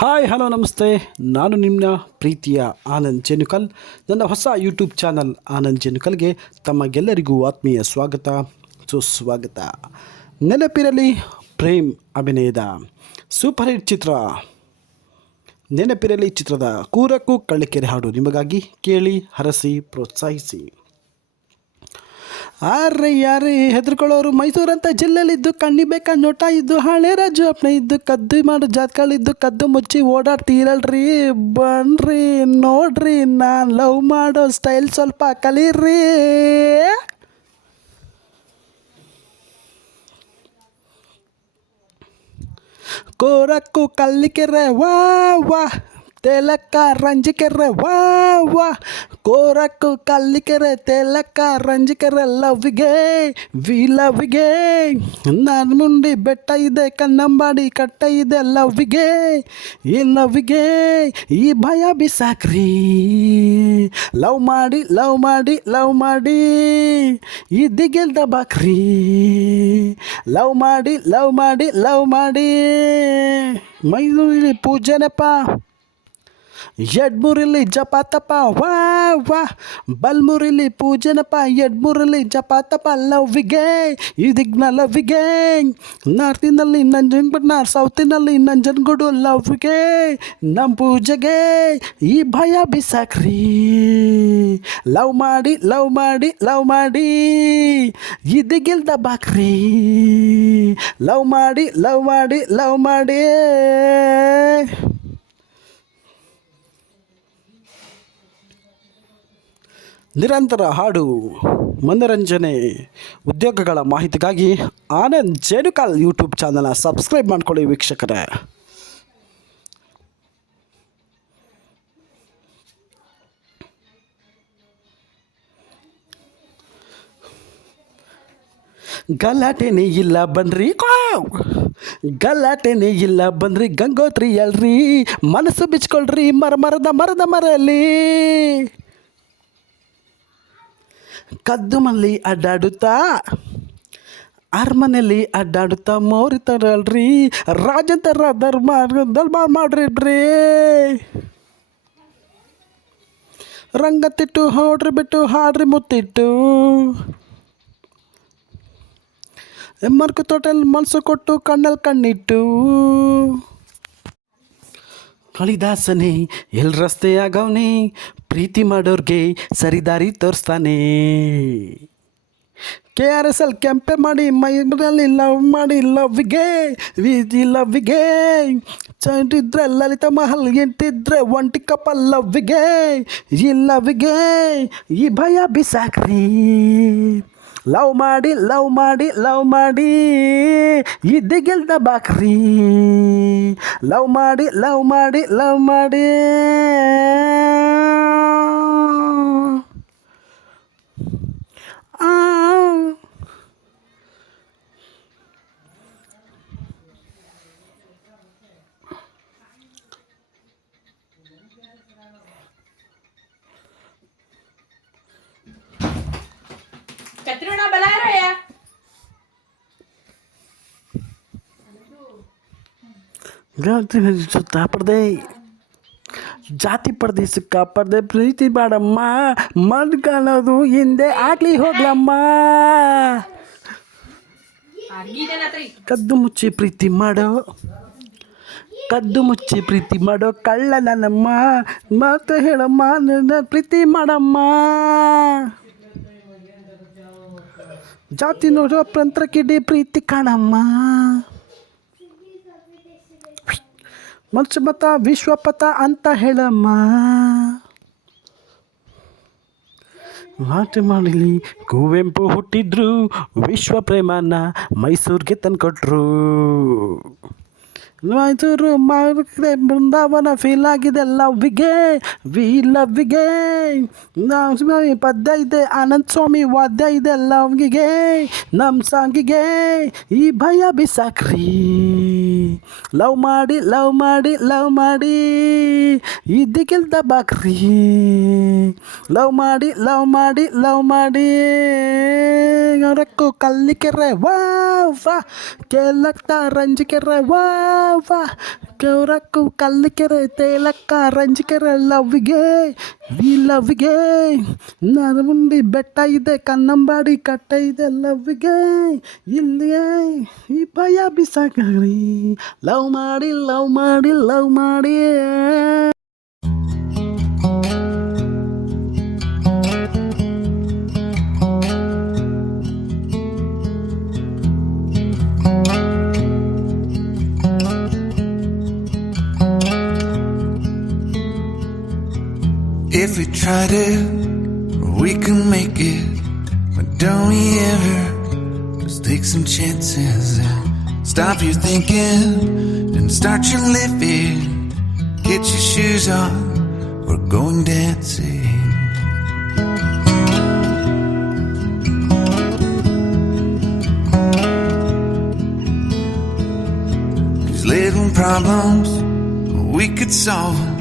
Hi hello ನಮಸ್ತೆ. ನಾನು ನಿಮ್ಮ ಪ್ರೀತಿಯ ಆನಂದ್ ಜೇನುಕಲ್. ನನ್ನ ಹೊಸ ಯೂಟ್ಯೂಬ್ ಚಾನಲ್ ಆನಂದ್ ಜೇನುಕಲ್ಗೆ ತಮಗೆಲ್ಲರಿಗೂ ಆತ್ಮೀಯ ಸ್ವಾಗತ ಸುಸ್ವಾಗತ. ನೆನಪಿರಲಿ ಪ್ರೇಮ್ ಅಭಿನಯದ ಸೂಪರ್ ಹಿಟ್ ಚಿತ್ರ ನೆನಪಿರಲಿ ಚಿತ್ರದ ಕೂರಕ್ಕೂ ಕಳ್ಳಿಕೆರೆ ಹಾಡು ನಿಮಗಾಗಿ ಕೇಳಿ ಹರಸಿ ಪ್ರೋತ್ಸಾಹಿಸಿ. ಯಾರೇ ಹೆದರ್ಕೊಳ್ಳೋರು ಮೈಸೂರಂತ ಜಿಲ್ಲೆಲಿದ್ದು ಕಣ್ಣಿಬೇಕಾ ನೋಟ ಇದ್ದು ಹಳೆ ರಾಜು ಅಪ್ನೆ ಇದ್ದು ಕದ್ದು ಮಾಡೋ ಜಾತ್ಗಳಿದ್ದು ಕದ್ದು ಮುಚ್ಚಿ ಓಡಾಡ್ತೀರಲ್ರಿ. ಬನ್ರಿ ನೋಡ್ರಿ ನಾನು ಲವ್ ಮಾಡೋ ಸ್ಟೈಲ್ ಸ್ವಲ್ಪ ಕಲೀರಿ. ಕೋರಕ್ಕೂ ಕಳ್ಳಿಕೆರೆ ವಾ ವಾ, ತೆಲಕ್ಕ ರಂಜಿಕೆರೆ ವಾ ವಾ, ಕೋರಕ್ಕೂ ಕಳ್ಳಿಕೆರೆ ತೆಲಕ್ಕ ರಂಜಿಕೆರೆ ಲವ್ವಿಗೆ ವಿ ಲವ್ವಿಗೆ. ನಾನು ಮುಂಡಿ ಬೆಟ್ಟ ಇದೆ ಕನ್ನಂಬಾಡಿ ಕಟ್ಟ ಇದೆ ಲವ್ವಿಗೆ ಈ ಲವ್ವಿಗೆ ಈ ಭಯ ಬಿಸಾಕ್ರಿ. ಲವ್ ಮಾಡಿ ಲವ್ ಮಾಡಿ ಲವ್ ಮಾಡಿ ಈ ದಿಗಿಲ್ದ ಬಾಕ್ರಿ. ಲವ್ ಮಾಡಿ ಲವ್ ಮಾಡಿ ಲವ್ ಮಾಡಿ ಮೈಸೂರಲ್ಲಿ ಪೂಜೆನಪ್ಪ, ಎಡ್ಮೂರಲ್ಲಿ ಜಪಾತಪ್ಪ ವಾ ವಾ, ಬಲ್ಮೂರಲ್ಲಿ ಪೂಜೆನಪ್ಪ, ಎಡ್ಮೂರಲ್ಲಿ ಜಪಾತಪ್ಪ ಲವ್ವಿಗೆ ಇದಿಗ್ನ ಲವ್ವಿಗೆ. ನಾರ್ತಿನಲ್ಲಿ ನಂಜನಗೂಡು, ಸೌತಿನಲ್ಲಿ ನಂಜನಗೂಡು ಲವ್ವಿಗೆ ನಮ್ಮ ಪೂಜೆಗೆ ಈ ಭಯ ಬಿಸಾಕ್ರಿ. ಲವ್ ಮಾಡಿ ಲವ್ ಮಾಡಿ ಲವ್ ಮಾಡಿ ಇದಿಗಿಲ್ದ ಬಾಕ್ರಿ. ಲವ್ ಮಾಡಿ ಲವ್ ಮಾಡಿ ಲವ್ ಮಾಡಿ. ನಿರಂತರ ಹಾಡು, ಮನೋರಂಜನೆ, ಉದ್ಯೋಗಗಳ ಮಾಹಿತಿಗಾಗಿ ಆನಂದ್ ಜೇನುಕಲ್ ಯೂಟ್ಯೂಬ್ ಚಾನಲ್ನ ಸಬ್ಸ್ಕ್ರೈಬ್ ಮಾಡ್ಕೊಳ್ಳಿ ವೀಕ್ಷಕರೇ. ಗಲಾಟೆನೇ ಇಲ್ಲ ಬನ್ರಿ, ಗಲಾಟೆನೇ ಇಲ್ಲ ಬನ್ರಿ, ಗಂಗೋತ್ರಿ ಅಲ್ರಿ, ಮನಸ್ಸು ಬಿಚ್ಕೊಳ್ರಿ ಮರದ ಮರಲ್ಲಿ. ಕದ್ದು ಮಲ್ಲಿ ಅಡ್ಡಾಡುತ್ತಾ ಅರಮನೆಯಲ್ಲಿ ಅಡ್ಡಾಡುತ್ತಾ ಮೋರಿತಾರಲ್ರಿ, ರಾಜಂತರ ದರ್ಬಾರ್ ಮಾಡ್ರಿ ಬ್ರೇ. ರಂಗತ್ತಿಟ್ಟು ಹೊಡ್ರಿ ಬಿಟ್ಟು ಹಾಡ್ರಿ ಮುತ್ತಿಟ್ಟು, ಮರ್ಕು ತೋಟಲ್ಲಿ ಮನಸ್ಸು ಕೊಟ್ಟು ಕಣ್ಣಲ್ಲಿ ಕಣ್ಣಿಟ್ಟು. ಕಾಳಿದಾಸನೇ ಎಲ್ ರಸ್ತೆ ಆಗವನೇ, ಪ್ರೀತಿ ಮಾಡೋರ್ಗೆ ಸರಿದಾರಿ ತೋರಿಸ್ತಾನೆ. KRSL ಕೆಂಪೆ ಮಾಡಿ ಮೈನಲ್ಲಿ ಲವ್ ಮಾಡಿ ಲವ್ವಿಗೆ ವಿಧಿ ಲವ್ವಿಗೆ. ಚಂಡಿದ್ರೆ ಲಲಿತ ಮಹಲ್ ಎಂಟಿದ್ರೆ ಒಂಟಿ ಕಪಲ್ ಲವ್ವಿಗೆ ಈ ಲವ್ವಿಗೆ ಈ ಭಯ ಬಿಸಾಕ್ರಿ. ಲವ್ ಮಾಡಿ ಲವ್ ಮಾಡಿ ಲವ್ ಮಾಡಿ ಇದ್ದಿಗಿಲ್ದ ಬಾಕ್ರಿ. ಲವ್ ಮಾಡಿ ಲವ್ ಮಾಡಿ ಲವ್ ಮಾಡಿ. कतरुणा बला रहा है ಜಾತಿ ಪಡೆದಿ ಸುಕ್ಕ ಪಡೆದೆ ಪ್ರೀತಿ ಬಾಡಮ್ಮ, ಮನ್ ಕಾಣೋದು ಹಿಂದೆ ಆಗ್ಲಿ ಹೋಗ್ಲಮ್ಮ. ಕದ್ದು ಮುಚ್ಚಿ ಪ್ರೀತಿ ಮಾಡೋ, ಕದ್ದು ಮುಚ್ಚಿ ಪ್ರೀತಿ ಮಾಡೋ ಕಳ್ಳ ನನ್ನಮ್ಮ, ಮಾತು ಹೇಳಮ್ಮ ನನ್ನ ಪ್ರೀತಿ ಮಾಡಮ್ಮ. ಜಾತಿ ನೋಡೋ ಪ್ರಂತ್ರ ಕಿಡಿ ಪ್ರೀತಿ ಕಾಣಮ್ಮ. ಮತ್ಸ್ಯಮತ ವಿಶ್ವಪಥ ಅಂತ ಹೇಳಮ್ಮ. ಮಾತು ಮಾಡಲಿ ಕುವೆಂಪು ಹುಟ್ಟಿದ್ರು, ವಿಶ್ವ ಪ್ರೇಮನ ಮೈಸೂರಿಗೆ ತಂದುಕೊಟ್ರು. ಮೈಸೂರು ಮಾರ್ಗದೆ ಬೃಂದಾವನ ಫೀಲ್ ಆಗಿದೆ ಲವ್ವಿಗೆ ವಿ ಲವ್ವಿಗೆ. ಸ್ವಾಮಿ ಪದ್ಯ ಇದೆ, ಆನಂದ್ ಸ್ವಾಮಿ ವಾದ್ಯ ಇದೆ ಲವ್ವಿಗೆ ನಮ್ಮ ಸಾಂಗಿಗೆ ಈ ಭಯ ಬಿಸಾಕ್ರಿ. ಲವ್ ಮಾಡಿ ಲವ್ ಮಾಡಿ ಲವ್ ಮಾಡಿ ಇದ್ದಿಗಿಲ್ದ ಬಾಕ್ರಿ. ಲವ್ ಮಾಡಿ ಲವ್ ಮಾಡಿ ಲವ್ ಮಾಡಿ. ರಕ್ಕು ಕಳ್ಳಿಕೆರೆ ವಾ ವಾ ಕೇಳಕ್ಕ ರಂಜಿಕೆರೆ ವಾ ವಾ ಕೆರಕ್ಕು ಕಲ್ಲಿಕೆರೆ ತೇಲಕ್ಕ ರಂಜಿಕೆರೆ ಲವ್ವಿಗೆ ವಿ ಲವ್ವಿಗೆ ನರಮುಂಡಿ ಬೆಟ್ಟ ಇದೆ ಕನ್ನಂಬಾಡಿ ಕಟ್ಟ ಇದೆ ಲವ್ವಿಗೆ ಇಲ್ಲಿಯೇ ಈ ಭಯ ಬಿಸಾಕಿ ಲವ್ ಮಾಡಿ ಲವ್ ಮಾಡಿ ಲವ್ ಮಾಡಿ If we tried it, we can make it. But don't we ever just take some chances and stop your thinking and start your living. Get your shoes on, we're going dancing. These little problems, we could solve them.